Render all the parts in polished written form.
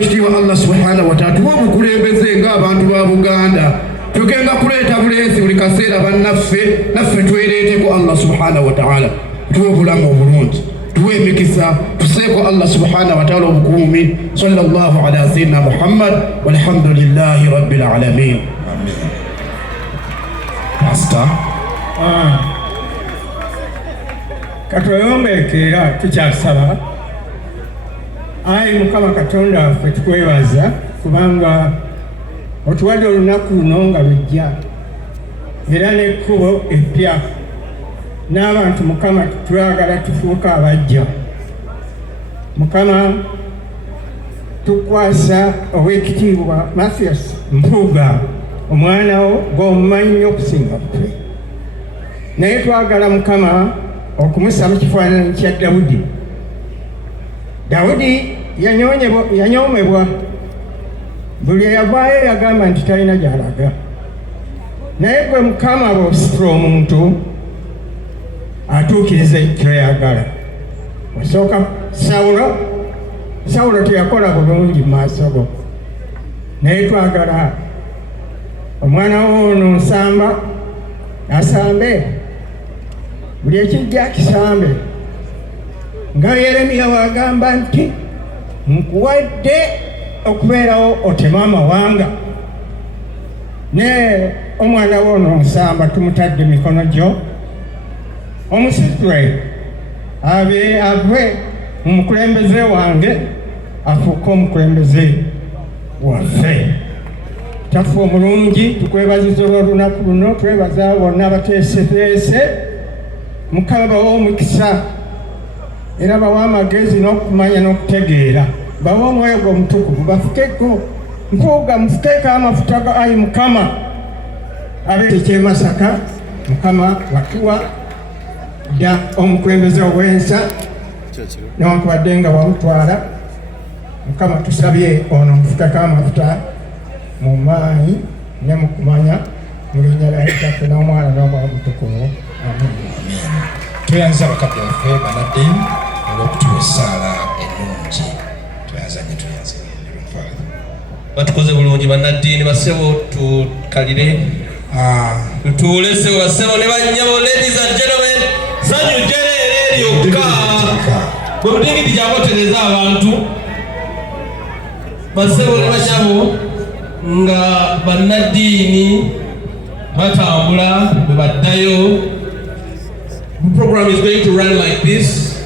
Kitiibwa Allah subhanahu wa ta'ala tuwa obukulembeze ng'abantu ba Buganda tugenda kuleeta buleesi buli kaseera bannaffe naffe twereeteko Allah subhanahu wa ta'ala tuwe obulamu obulungi tuwe emikisa tuseeko Allah subhanahu wa ta'ala obukuumi sallallahu ala sayyidina Muhammad walhamdulillahi rabbil alamin. Amen. Pastor katweyombeeke era tukyasaba ayi Mukama Katonda waffe tukwebaza kubanga otuwadde olunaku luno nga lujja era n'ekkubo eppya n'abantu Mukama twagala tufuuka abajja. Mukama tukwasa ow'ekitiibwa Mathias Mpuuga omwana wo gw'omumanyi okusinga ffe, naye twagala Mukama okumusaba kifaananyi kya Dawudi. Dawudi yanyoomebwa, buli eyavaayo yagamba nti talina gy'alaga, naye gwe Mukama bw'ositula omuntu atuukiriza ky'oyagala. Osooka Sawulo teyakola bulungi mu maaso go, naye twagala omwana w'ono nsamba asambe, buli ekijja kisambe, nga Yeremiya wagamba nti nkuwadde okubeerawo otema amawanga. Ne omwana w'ono nsamba tumutadde mikono gyo, omusitule ave omukulembeze wange afuuke omukulembeze waffe. Taffe omulungi tukwebaziza olw'olunaku luno, twebaza bonna abateeseteese. Mukama bawa omukisa era bawa amagezi n'okumanya n'okutegeera, bawa omwoyo gw'omutukuvu, bafukeko Mpuuga, mufukeko amafuta ga ayi Mukama abeeky'e Masaka. Mukama watuwa dda omukulembeze ow'ensa newankubadde nga wamutwala. Mukama tusabye ono mufukeko amafuta mu maanyi ne mu kumanya, mu linnya lya Kitaffe n'Omwana n'Omwoyo Omutukuvu. Amen. Tuyanza bakabya baffe Bannaddiini olw'okutuwa essaala ennungi. Tuyanze batukoze bulungi Bannaddiini. Bassebo tukalire tutuule ssebo bassebo ne bannyabo. Ladies and gentlemen, sanyu jereere eryokka bwe mutingiti gyabotereza abantu. Bassebo ne bannyabo nga Bannaddiini batambula bwe baddayo. The program is going to run like this.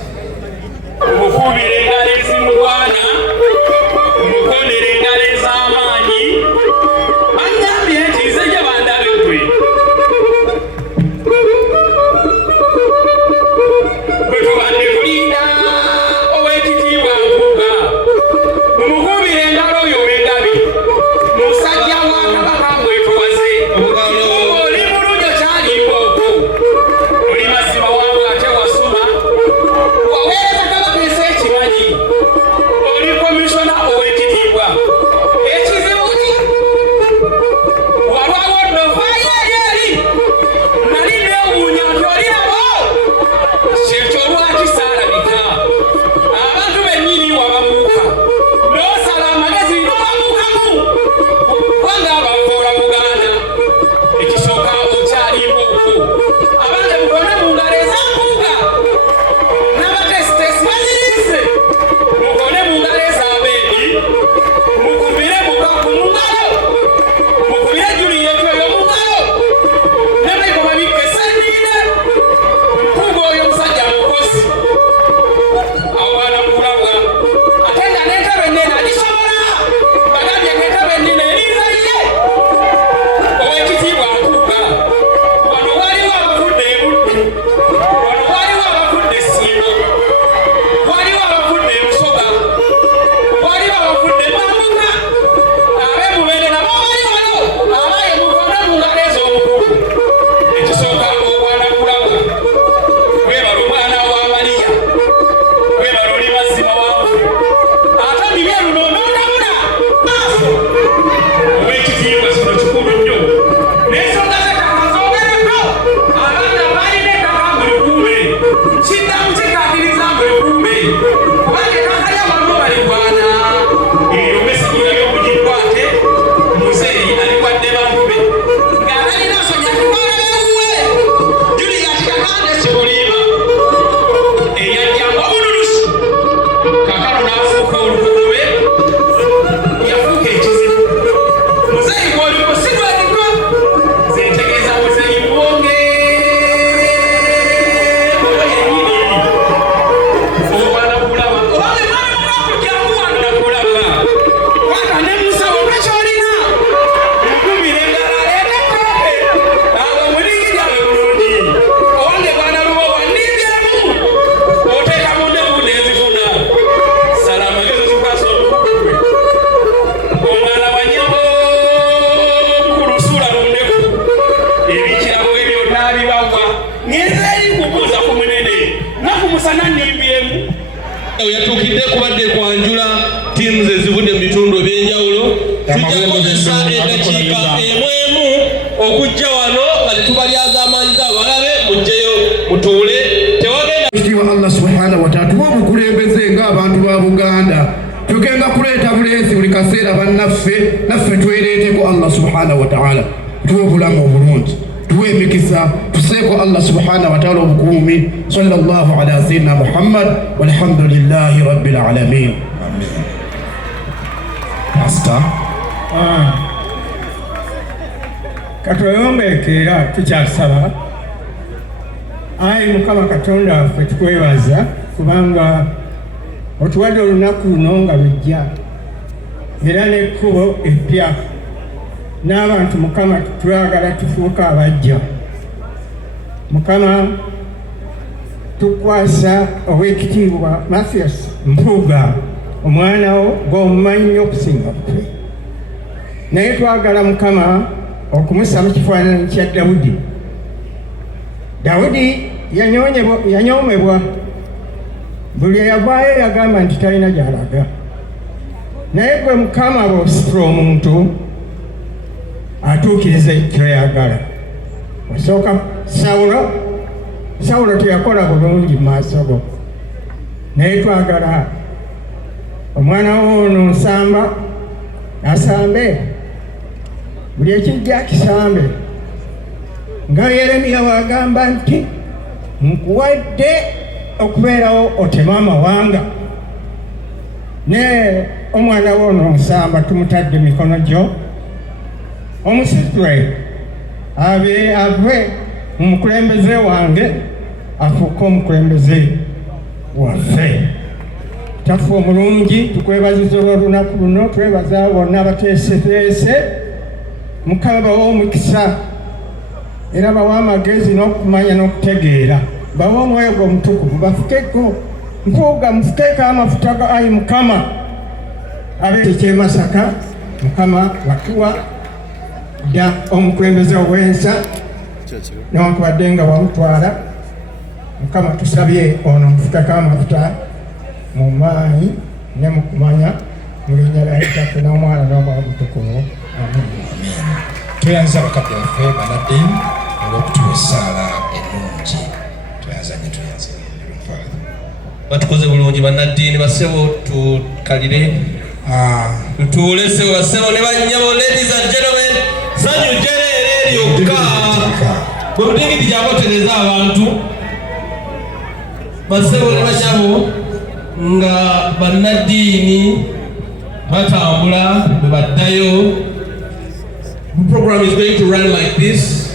tujakozesa eddakiika emwemu okujja wano nga tetubalyaza amanyiza abalabe mujjeyo mutuule tewagenda ekitiibwa Allah subhanahu wa ta'ala tuwa obukulembeze ng'abantu ba Buganda tugenda kuleeta buleesi buli kaseera bannaffe naffe twereeteko Allah subhanahu wa ta'ala tuwe obulamu obulungi tuwe emikisa tuseeko Allah subhanahu wa ta'ala obukuumi sallallahu ala sayyidina Muhammad walhamdulillahi rabbil alamin. Amen. Pastor. Katweyombeeke era tukyasaba ayi Mukama Katonda waffe tukwebaza kubanga otuwadde olunaku luno nga lujja era n'ekkubo eppya n'abantu Mukama twagala tufuuka abajja. Mukama tukwasa ow'ekitiibwa Mathias Mpuuga omwana wo gw'omumanyi okusinga ffe, naye twagala Mukama okumussa mu kifaananyi kya Dawudi. Dawudi yanyoomebwa, buli eyavaayo yagamba nti talina gy'alaga, naye gwe Mukama bw'ositula omuntu atuukiriza kyoyagala. Osooka Sawulo teyakola bulungi mu maaso go, naye twagala omwana w'ono nsamba asambe, buli ekijja kisambe, nga Yeremiya wagamba nti nkuwadde okubeerawo otema amawanga. Ne omwana w'ono nsamba tumutadde mikono gyo, omusitule ave omukulembeze wange afuuke omukulembeze waffe. Taffe omulungi tukwebaziza olw'olunaku luno, twebaza bonna abateeseteese. Mukama bawa omukisa era bawa amagezi n'okumanya n'okutegeera, bawa omwoyo gw'omutukuvu bafukeko Mpuuga mufukeko amafuta ga ayi Mukama abeekye Masaka. Mukama watuwa dda omukulembeze ow'ensa newankubadde nga wamutwala. Mukama tusabye ono mufukeko amafuta mu maanyi ne mu kumanya, mu linnya lya Kitaffe n'Omwana n'Omwoyo Omutukuvu. Amen. Tuyanza bakadde baffe banaddiini olw'okutuwa essaala ennungi. Tuyanze batukoze bulungi bannaddiini bassebo tukalire tutuule ssebo bassebo ne bannyabo. Ladies and gentlemen, sanyu jereere eryokka bwe mutingiti gyabotereza abantu bassebo ne bannyabo nga bannaddiini batambula bwe baddayo. The program is going to run like this.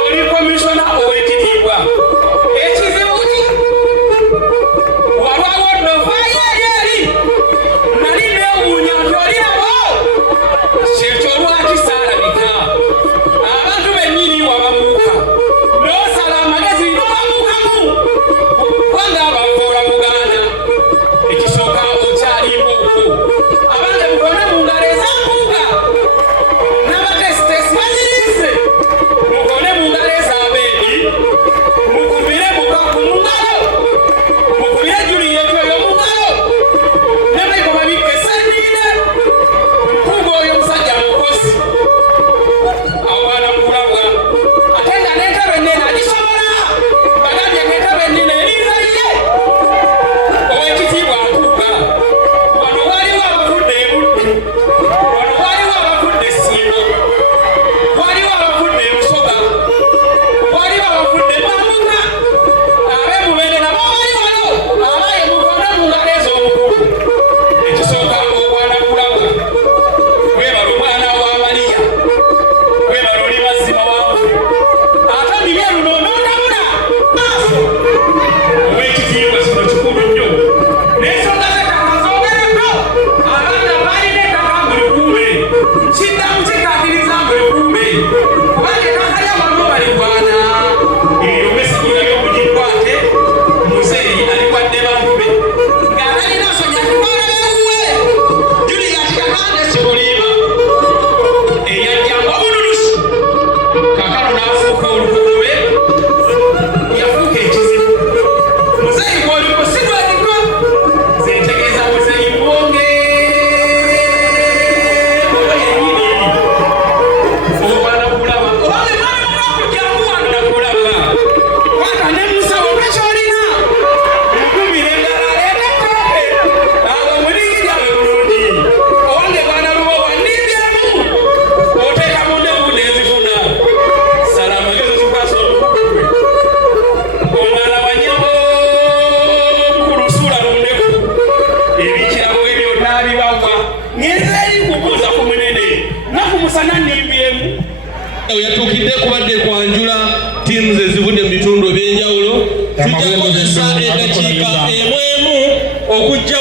Oli babibawa ngenda eri kubuuza ku munene naku musana nimbyemu yatukidde kubadde kwanjula teams ezivudde mu bitundu ebyenjawulo tujja kukozesa eddakiika emu okujja